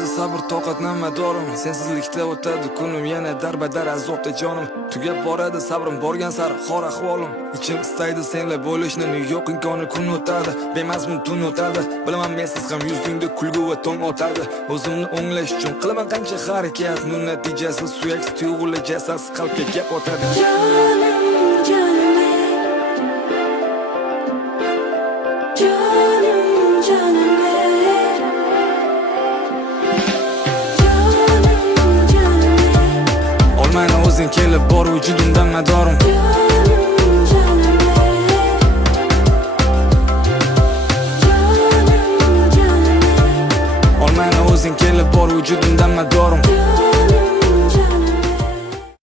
Qolmadi sabr toqat namadorim, sensizlikda o'tadi kunim, yana darbadar azobda jonim. Tugab boradi sabrim borgan sari xor ahvolim. Ichim istaydi senla bo'lishni, yo'q imkoni kun o'tadi, bemazmun tun o'tadi. Bilaman mensiz ham yuzingda kulgu va tong o'tadi. O'zimni o'nglash uchun qilaman qancha harakat, bu natijasi suyaksiz tuyg'ular jasadsiz qalbga gap o'tadi. Olmayna o'zing kelib bor vujudimdan madorim. Olmayna o'zing kelib bor vujudimdan madorim.